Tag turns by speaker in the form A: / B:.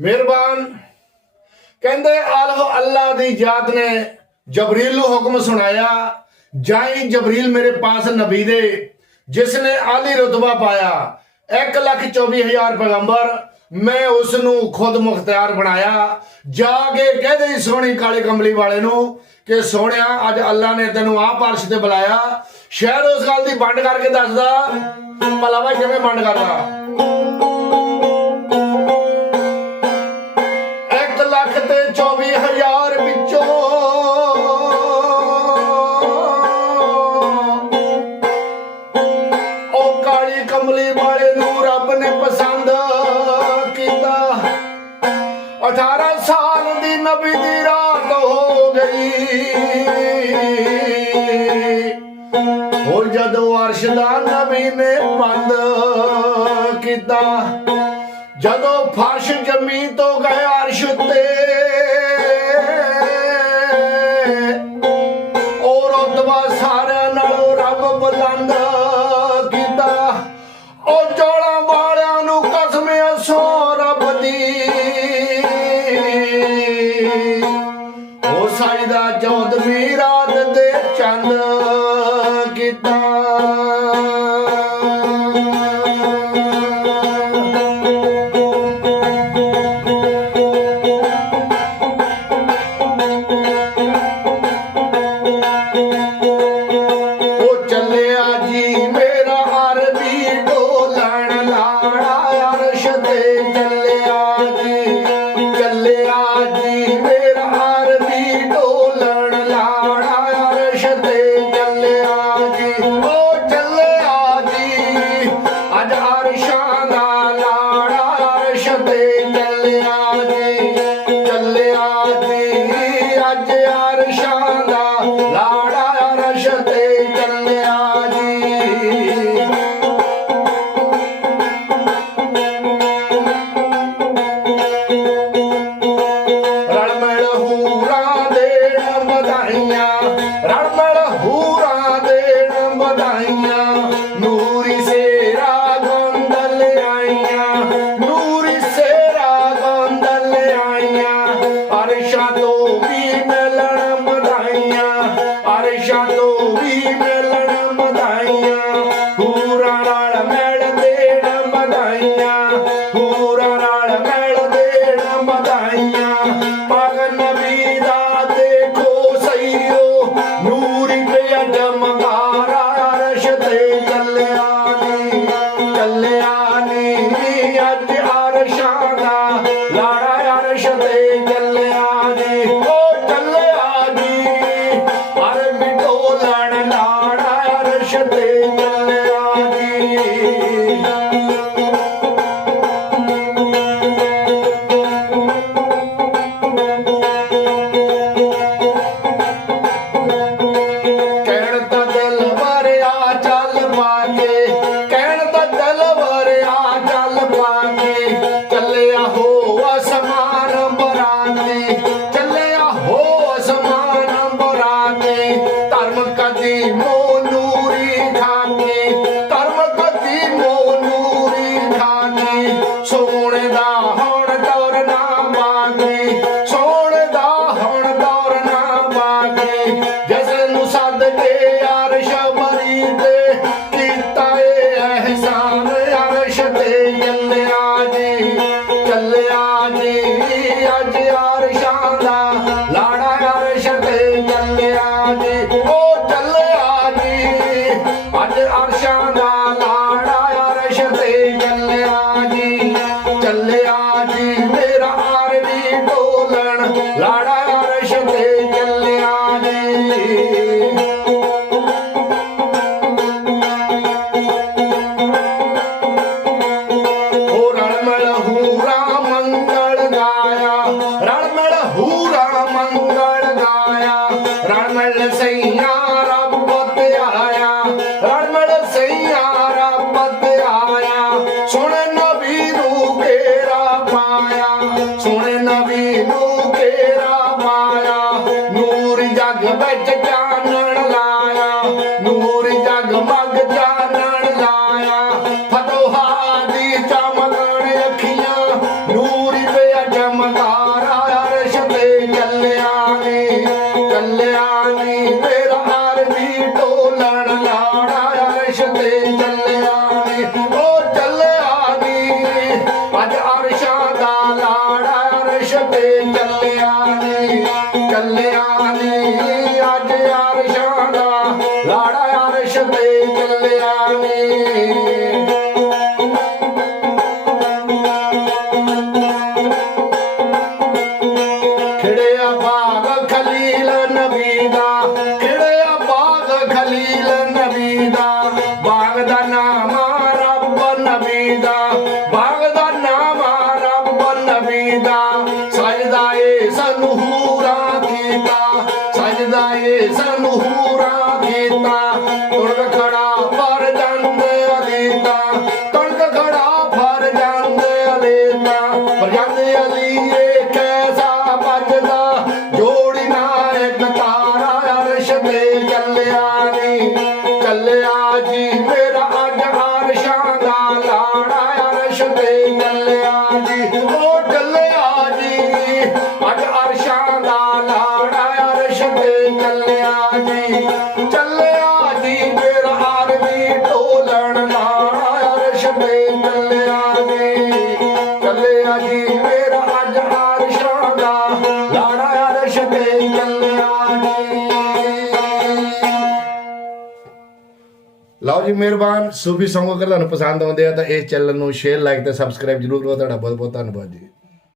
A: ਮਿਹਰਬਾਨ। ਕਹਿੰਦੇ, ਆਲਹ ਅੱਲਾ ਦੀ ਜਾਤ ਨੇ ਜਬਰੀਲ ਨੂੰ ਹੁਕਮ ਸੁਣਾਇਆ, ਜਾਈ ਜਬਰੀਲ ਮੇਰੇ ਪਾਸ ਨਬੀ ਦੇ ਜਿਸ ਨੇ ਆਲੀ ਰਤਬਾ ਪਾਇਆ। 1 ਲੱਖ 24 ਹਜ਼ਾਰ ਪੈਗੰਬਰ, ਮੈਂ ਉਸ ਨੂੰ ਖੁਦ ਮੁਖਤਿਆਰ ਬਣਾਇਆ। ਜਾ ਕੇ ਕਹਦੇ ਸੋਹਣੀ ਕਾਲੇ ਕੰਬਲੀ ਵਾਲੇ ਨੂੰ ਕਿ, ਸੋਹਣਿਆ, ਅੱਜ ਅੱਲਾ ਨੇ ਤੈਨੂੰ ਆਹ ਪਾਰਸ਼ ਤੇ ਬੁਲਾਇਆ। ਸ਼ਾਇਦ ਉਸ ਗੱਲ ਦੀ ਵੰਡ ਕਰਕੇ ਦੱਸਦਾ। ਭਲਾ ਕਿਵੇਂ ਵੰਡ ਕਰਦਾ? ਸਾਲ ਦੀ ਨਬੀ ਰਾਤ ਹੋ ਗਈ। ਉਹ ਜਦੋਂ ਅਰਸ਼ ਦਾ ਨਬੀ ਨੇ ਬੰਦ ਕੀਤਾ, ਜਦੋਂ ਫਰਸ਼ ਜ਼ਮੀਨ ਤੋਂ ਗਏ ਅਰਸ਼ ਤੇ ਅਰਸ਼ਾਂ ਦਾ ਲਾੜਾ ਅਰਸ਼ ਤੇ ਚੱਲਿਆ ਜੀ ਰਣਮਲ ਹੂਰਾਂ ਦੇਣ ਵਧਾਈਆਂ ਰਣਮਲ ਵਧਾਈਆਂ ਹੂਰਾਂ ਨਾਲ ਮਿਲ ਦੇਣ ਵਧਾਈਆਂ ਪਗ ਨਬੀ ਦਾ ਦੇਖੋ ਸਈਓ, ਨੂਰੀ ਤੇ ਅਜਮਗਾਰਾ ਅਰਸ਼ ਤੇ ਚੱਲਿਆ ਨੀ ਚੱਲਿਆ ਨੀ। ਅੱਜ ਅਰਸ਼ਾਂ ਦਾ ਲਾੜਾ ਅਰਸ਼ ਤੇ ਚੱਲਿਆ ਨੀ। ਉਹ ਚੱਲਿਆ ਨੀ, ਅਰਬੀ ਢੋਲਣ ਲਾੜਾ ਅਰਸ਼ ਤੇ ਵਿੱਚ ਚਾਨਣ ਲਾਇਆ, ਨੂਰ ਜਗਮਗ ਚਾਨਣ ਲਾਇਆ। ਫਤੋਹਾ ਦੀ ਚਮਕਣ ਅੱਖੀਆਂ ਨੂਰ ਤੇ ਚਮਕਾਰਾ ਅਰਸ਼ ਤੇ ਚੱਲਿਆ ਨੇ ਚੱਲਿਆ ਨੇ ਮੇਰਾ ਆਰਮੀ ਢੋਲਣ ਲਾੜਾ, ਅਰਸ਼ ਤੇ ਚੱਲਿਆ ਨੇ। ਉਹ ਚੱਲਿਆ ਨੇ, ਅੱਜ ਅਰਸ਼ਾਂ ਦਾ ਲਾੜਾ, ਅਰਸ਼ ਤੇ ਚੱਲਿਆ ਨੇ ਚੱਲਿਆ ਨੇ। ਨਬੀ ਦਾ ਬਾਗ ਨਾਮ ਆ ਰੱਬ ਨਬੀ ਦਾ ਸਜਦਾ ਏ ਸਾਨੂੰ ਹੂਰਾ ਕੀਤਾ ਸਜਦਾ ਏ ਸਾਨੂੰ ਹੂਰਾ ਕੀਤਾ। ਤੁਰਕ ਖੜਾ ਪਰ ਜਾਂਦੇ ਅਲੀਤਾ ਤੁਰਕ ਖੜਾ ਪਰ ਜਾਂਦੇ ਅਲੀਤਾ। ਪਰ ਜਾਂਦੇ ਅਲੀਏ ਕੈਸਾ ਵੱਜਦਾ, ਜੋੜੀ ਨਾ ਇੱਕ ਤਾਰਾ ਅਰਸ਼ ਤੇ ਚੱਲਿਆ ਨੀ ਚੱਲਿਆ ਜੀ। ਲਓ ਜੀ ਮਿਹਰਬਾਨ, ਸੂਫੀ ਸੌਂਗ ਅਗਰ ਤੁਹਾਨੂੰ ਪਸੰਦ ਆਉਂਦੇ ਆ ਤਾਂ ਇਸ ਚੈਨਲ ਨੂੰ ਸ਼ੇਅਰ ਲਾਈਕ ਤੇ ਸਬਸਕ੍ਰਾਈਬ ਜਰੂਰ ਕਰੋ। ਤੁਹਾਡਾ ਬਹੁਤ ਬਹੁਤ ਧੰਨਵਾਦ ਜੀ।